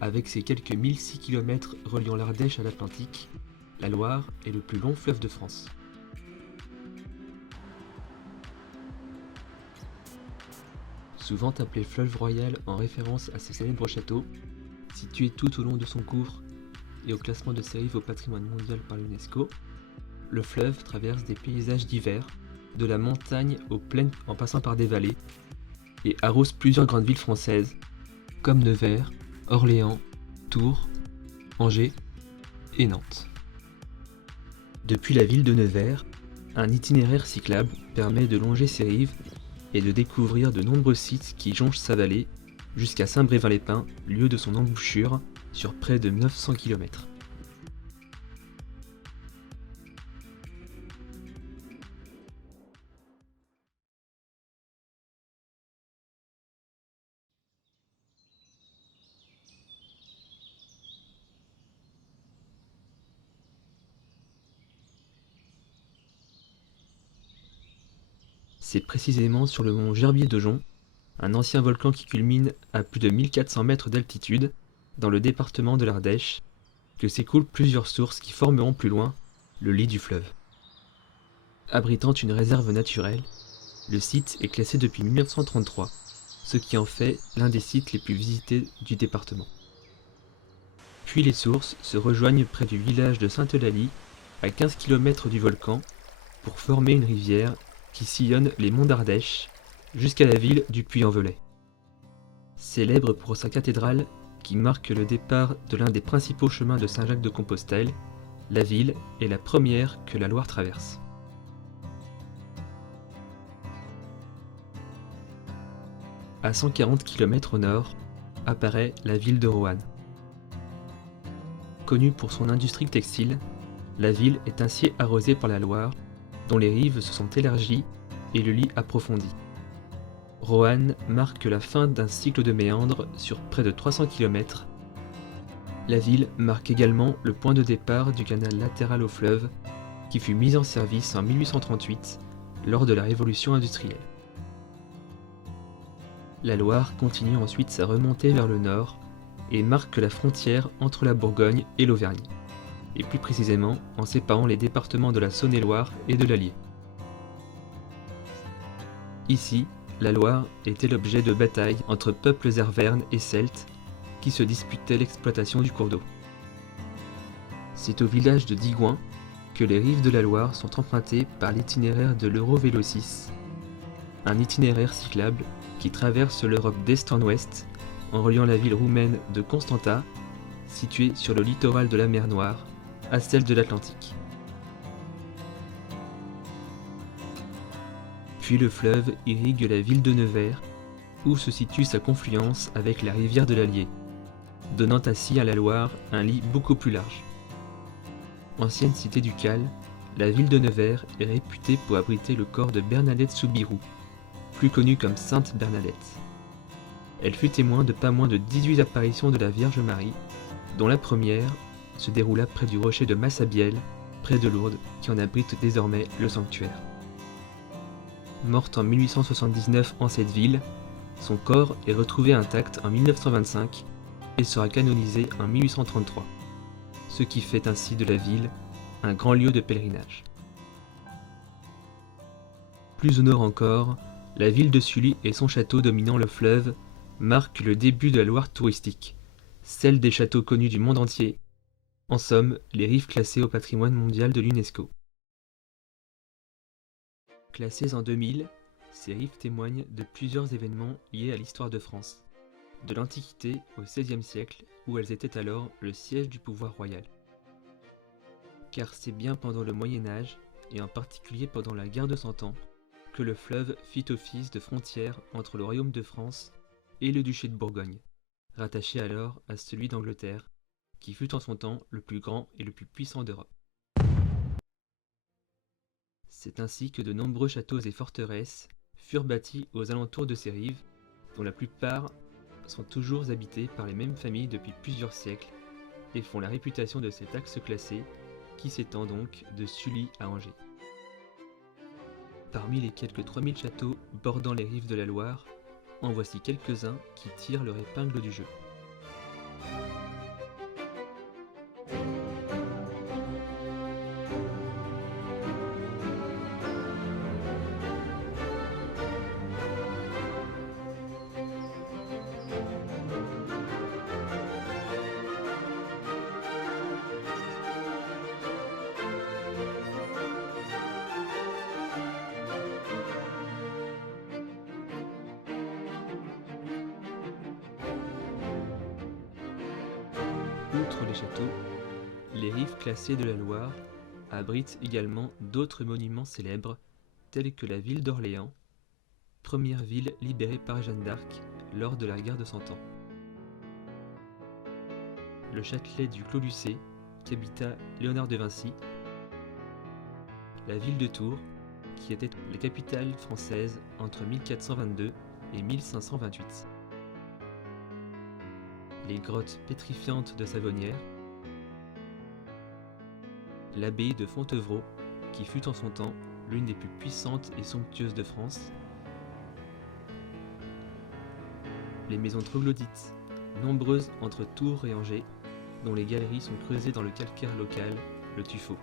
Avec ses quelques 1006 km reliant l'Ardèche à l'Atlantique, la Loire est le plus long fleuve de France. Souvent appelé fleuve royal en référence à ses célèbres châteaux, situés tout au long de son cours et au classement de ses rives au patrimoine mondial par l'UNESCO, le fleuve traverse des paysages divers, de la montagne aux plaines en passant par des vallées, et arrose plusieurs grandes villes françaises, comme Nevers, Orléans, Tours, Angers et Nantes. Depuis la ville de Nevers, un itinéraire cyclable permet de longer ses rives et de découvrir de nombreux sites qui jonchent sa vallée jusqu'à Saint-Brévin-les-Pins, lieu de son embouchure, sur près de 900 km. C'est précisément sur le mont Gerbier-de-Jonc, un ancien volcan qui culmine à plus de 1400 mètres d'altitude, dans le département de l'Ardèche, que s'écoulent plusieurs sources qui formeront plus loin le lit du fleuve. Abritant une réserve naturelle, le site est classé depuis 1933, ce qui en fait l'un des sites les plus visités du département. Puis les sources se rejoignent près du village de Sainte-Eulalie, à 15 km du volcan, pour former une rivière qui sillonne les monts d'Ardèche jusqu'à la ville du Puy-en-Velay. Célèbre pour sa cathédrale qui marque le départ de l'un des principaux chemins de Saint-Jacques-de-Compostelle, la ville est la première que la Loire traverse. À 140 km au nord, apparaît la ville de Roanne. Connue pour son industrie textile, la ville est ainsi arrosée par la Loire, dont les rives se sont élargies et le lit approfondi. Roanne marque la fin d'un cycle de méandres sur près de 300 km. La ville marque également le point de départ du canal latéral au fleuve, qui fut mis en service en 1838 lors de la Révolution industrielle. La Loire continue ensuite sa remontée vers le nord et marque la frontière entre la Bourgogne et l'Auvergne, et plus précisément en séparant les départements de la Saône-et-Loire et de l'Allier. Ici, la Loire était l'objet de batailles entre peuples arvernes et celtes qui se disputaient l'exploitation du cours d'eau. C'est au village de Digoin que les rives de la Loire sont empruntées par l'itinéraire de l'Eurovélo 6, un itinéraire cyclable qui traverse l'Europe d'est en ouest en reliant la ville roumaine de Constanta, située sur le littoral de la mer Noire, à celle de l'Atlantique. Puis le fleuve irrigue la ville de Nevers, où se situe sa confluence avec la rivière de l'Allier, donnant ainsi à la Loire un lit beaucoup plus large. Ancienne cité ducale, la ville de Nevers est réputée pour abriter le corps de Bernadette Soubirous, plus connue comme Sainte Bernadette. Elle fut témoin de pas moins de 18 apparitions de la Vierge Marie, dont la première se déroula près du rocher de Massabielle, près de Lourdes, qui en abrite désormais le sanctuaire. Morte en 1879 en cette ville, son corps est retrouvé intact en 1925 et sera canonisé en 1833, ce qui fait ainsi de la ville un grand lieu de pèlerinage. Plus au nord encore, la ville de Sully et son château dominant le fleuve marquent le début de la Loire touristique, celle des châteaux connus du monde entier, en somme les rives classées au patrimoine mondial de l'UNESCO. Classées en 2000, ces rives témoignent de plusieurs événements liés à l'histoire de France, de l'Antiquité au XVIe siècle où elles étaient alors le siège du pouvoir royal. Car c'est bien pendant le Moyen-Âge, et en particulier pendant la guerre de Cent Ans, que le fleuve fit office de frontière entre le royaume de France et le duché de Bourgogne, rattaché alors à celui d'Angleterre, qui fut en son temps le plus grand et le plus puissant d'Europe. C'est ainsi que de nombreux châteaux et forteresses furent bâtis aux alentours de ces rives, dont la plupart sont toujours habités par les mêmes familles depuis plusieurs siècles et font la réputation de cet axe classé qui s'étend donc de Sully à Angers. Parmi les quelques 3000 châteaux bordant les rives de la Loire, en voici quelques-uns qui tirent leur épingle du jeu. outre les châteaux, les rives classées de la Loire abritent également d'autres monuments célèbres, tels que la ville d'Orléans, première ville libérée par Jeanne d'Arc lors de la guerre de Cent Ans. Le châtelet du Clos-Lucé, qu'habita Léonard de Vinci, la ville de Tours, qui était la capitale française entre 1422 et 1528, les grottes pétrifiantes de Savonnières, l'abbaye de Fontevraud, qui fut en son temps l'une des plus puissantes et somptueuses de France, les maisons troglodytes, nombreuses entre Tours et Angers, dont les galeries sont creusées dans le calcaire local, le tuffeau.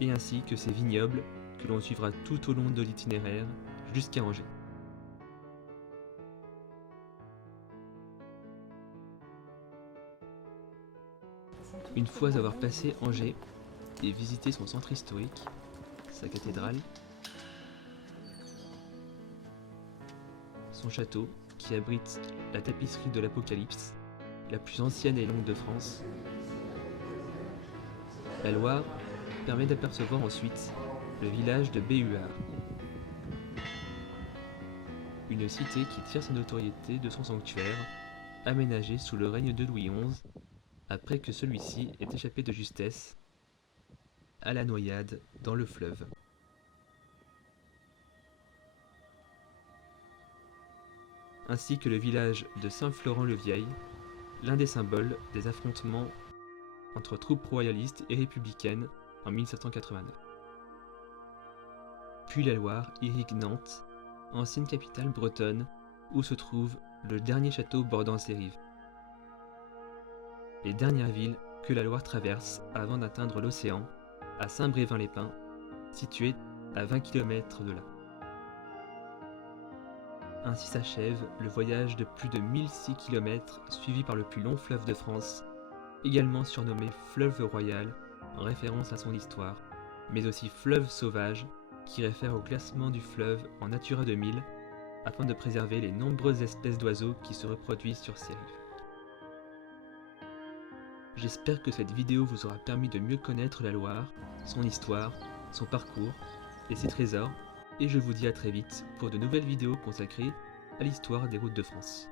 Et ainsi que ces vignobles que l'on suivra tout au long de l'itinéraire jusqu'à Angers. Une fois avoir passé Angers et visité son centre historique, sa cathédrale, son château qui abrite la tapisserie de l'Apocalypse, la plus ancienne et longue de France, la Loire permet d'apercevoir ensuite le village de Béhuard, une cité qui tire sa notoriété de son sanctuaire, aménagé sous le règne de Louis XI, après que celui-ci ait échappé de justesse à la noyade dans le fleuve. Ainsi que le village de Saint-Florent-le-Vieil, l'un des symboles des affrontements entre troupes royalistes et républicaines en 1789. Puis la Loire irrigue Nantes, ancienne capitale bretonne, où se trouve le dernier château bordant ses rives. Les dernières villes que la Loire traverse avant d'atteindre l'océan, à Saint-Brévin-les-Pins, situé à 20 km de là. Ainsi s'achève le voyage de plus de 1006 km suivi par le plus long fleuve de France, également surnommé fleuve royal en référence à son histoire, mais aussi fleuve sauvage qui réfère au classement du fleuve en Natura 2000 afin de préserver les nombreuses espèces d'oiseaux qui se reproduisent sur ses rives. J'espère que cette vidéo vous aura permis de mieux connaître la Loire, son histoire, son parcours et ses trésors, et je vous dis à très vite pour de nouvelles vidéos consacrées à l'histoire des routes de France.